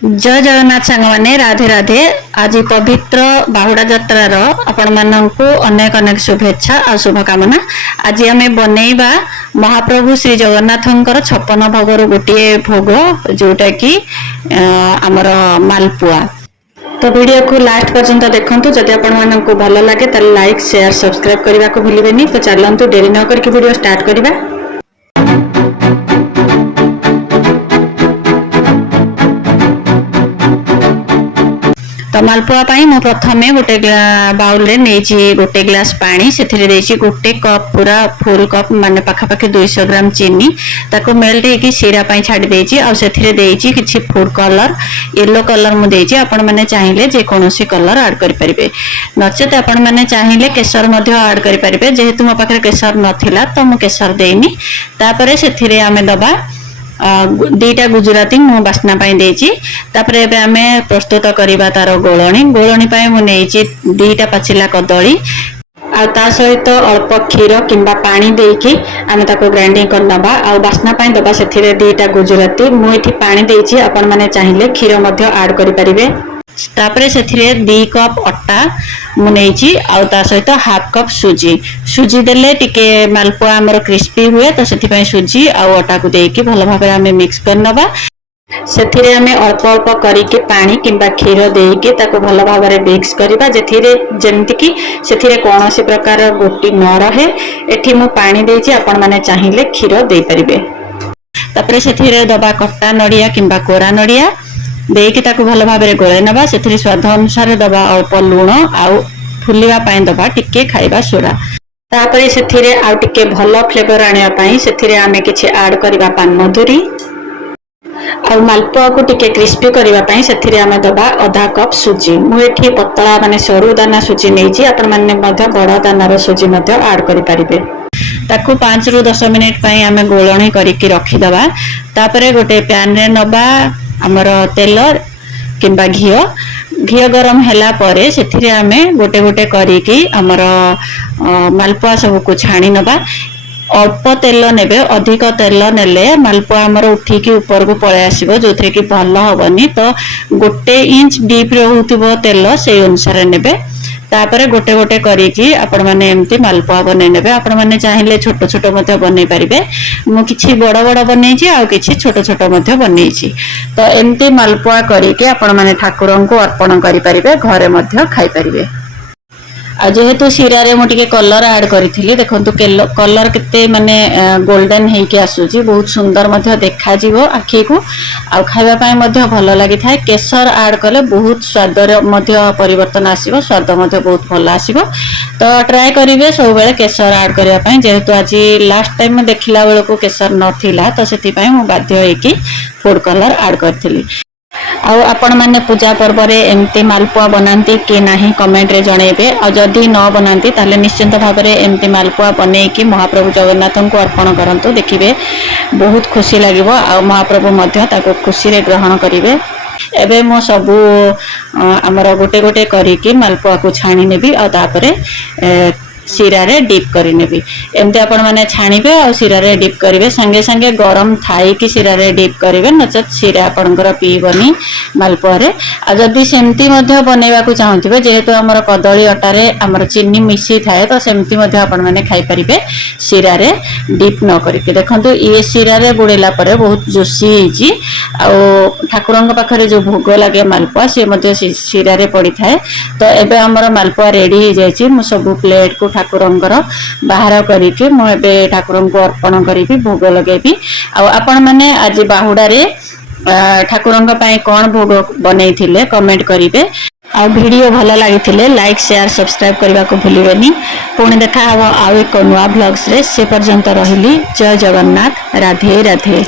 जय जगन्नाथ सांग माने राधे राधे। आज पवित्र बाहुड़ा यात्रार आपण माननकु अनेक अनेक शुभेच्छा और शुभकामना। आज आम बनैबा महाप्रभु श्री जगन्नाथंकर 56 भोगर गोटे भोग जोटा कि आमर मालपुआ। तो वीडियो को लास्ट पर्यंत देखंतु। जदि आपण माननकु भल लागे त लाइक शेयर सब्सक्राइब करबा को भूलिबेनी। तो चलंतु देरी न करके वीडियो स्टार्ट करबा। तो मालपुआ पाई मु प्रथमे गोटे बाउल रे नेची गोटे ग्लास पानी से गोटे कप पूरा फुल कप माने पाखापाखि 200 ग्राम चीनी ताको मेल्ट होगी सीरा पाई छाड़ी देछि। आ सेथिरे देछि किछि फूड कलर येलो कलर मु देछि। आपण माने चाहिले जे कोनोसी कलर ऐड करि परिबे, नचेत आपण माने चाहिले केसर मध्ये ऐड करि परिबे। जेहेतु मो पाखरे केसर नथिला तो मु केसर देइनी। तापरे सेथिरे आमे दबा दीटा गुजराती मु बास्ना पाई देछि। तापरे एबे आमे प्रस्तुत करिबा तार गोळणी। गोळणी पाई मु नेछि दीटा पाचिला कदली आ ता सहित अल्प क्षीर किंबा पानी देकी आमे ताको ग्राइंडिंग कर नबा। आ बास्ना पाई दबा सेथिरे दीटा गुजराती मु एठी पानी देछि। आपण माने चाहिले क्षीर मध्ये ऐड करि परिबे। तापरे सेथिरे 2 कप अट्टा मु नेछि आ ता सहित हाफ कप सुजी। सुजी देले टिके मालपुआ हमर क्रिस्पी हुए तो सेथि पय सुजी आ अट्टा को देकी भलो भाबे आमे मिक्स कर नबा। सेथिरे आमे अल्प अल्प करिके पानी किंबा क्षीर देकी ताको भलो भाबे मिक्स करिबा। जेथिरे जेमति कि सेथिरे कोनोसी प्रकार गोटी न रहे। एठी मु पानी देछि, आपण माने चाहिले क्षीर देई परिबे। तापरे सेथिरे दबा कट्टा नडिया किंबा कोरा नडिया देकी ताको भलो भाबे गोळे नबा। सेथिरे स्वाद अनुसार दबा अल्प लूण आउ फुलिवा पाई दबा टिके खाइबा सोडा। तापरे सेथिरे आउ टिके भलो फ्लेवर आनिया पाई सेथिरे आमे किछि ऐड करिबा पान मधुरी आउ मालपुआ को टिके क्रिस्पी करिबा पाई सेथिरे आमे दबा आधा कप सुजी। मु एठी पतला माने सरू दाना सुजी नेछि। आपण माने मध्य बड़ दानार सुजी मध्य ऐड करि परिबे। ताकू 5 रु 10 मिनिट पाई आमे गोळणी करिकि रखि दबा। तापरे गोटे पैन रे नबा हमर तेल किंबा घियो गरम हैला परे सेथिरे आमे गोटे गोटे करिकि हमर मालपुआ सब को छाणी नबा। अल्प तेल नेबे, अधिक तेल नेले मालपुआ हमर उठी कि ऊपर को पळे आसीबो जोथरे कि भलो होबनी। तो 1 इंच डीप रहउतिबो तेल से अनुसार नेबे। तापरे गोटे गोटे करिकि आपण माने एम्ति मालपुआ बनै नेबे। आपण माने चाहिले छोट छोट मध्ये बनै परिबे। मु किछि बड़ बड़ बनैछि आ किछि छोट छोट मध्ये बनैछि। तो एम्ति मालपुआ करिकि आपण माने ठाकुरन को अर्पण करि परिबे, घरे मध्ये खाइ परिबे। आ जेहेतु सीरा रे मु टिके कलर ऐड करिथिली, देखंतु कलर केते माने गोल्डन हे के आसुची, बहुत सुंदर मध्ये देखा जीवो आखी को। आ खाइबा पाए मध्ये भलो लागि थाए। केसर ऐड कले बहुत स्वाद रे मध्ये परिवर्तन आसीबो, स्वाद मध्ये बहुत भलो आसीबो। तो ट्राई करिवे सब बेले केसर ऐड करिया पाए। जेहेतु आज लास्ट टाइम में देखिला बेले को केसर नथिला तो सेति पाए मु बाध्य हेकी फूड कलर ऐड करथिली। आउ आपण माने पूजा पर्व रे एमती मालपुआ बनांती कि नाही कमेंट रे जणेबे। आ जदी न बनांती ताले निश्चिंत भाव रे एमती मालपुआ बनै कि महाप्रभु जगन्नाथन को अर्पण करंतु, देखिबे बहुत खुशी लागिबो। आ महाप्रभु मध्ये ताको खुशी रे ग्रहण करिवे। एबे मो सबु हमर गोटे गोटे करी कि मालपुआ को छाणी नेबी आ तापरे सीरा रे डीप करि नेबी। एमते आपण माने छाणीबे आ सीरा रे डीप करिवे। संगे संगे गरम थाई कि सीरा रे डीप करिवे, नचत सीरा आपनकर पीबनी मालपुआ रे। आ जदी सेमती मध्ये बनेबा को चाहथिबे, जेहेतु हमर कदली अटा रे हमर चीनी मिसी थाए तो सेमती मध्ये आपण माने खाइ परिबे सीरा रे डीप न करिके। देखंतु ये सीरा रे बुडेला परे बहुत जोसी हिची। आ ठाकुरन पाखरे जो भोग लागे मालपुआ से मध्ये सीरा रे पड़ी थाए। तो एबे हमर मालपुआ रेडी हो जायछि। मु सब प्लेट को ठाकुरंकर बाहर करिके मु एबे ठाकुरन को अर्पण करिबी, भोग लगेबी। आ आपण माने आज बाहुडा रे ठाकुरंक पई कोन भोग बनैथिले कमेंट करिवे। आ वीडियो भलो लागिथिले लाइक शेयर सब्सक्राइब करबा को भूलिबेनी। पुणी देखा हबो आ एक नवा ब्लॉग्स रे। से पर्यंत रहिली। जय जगन्नाथ, राधे राधे।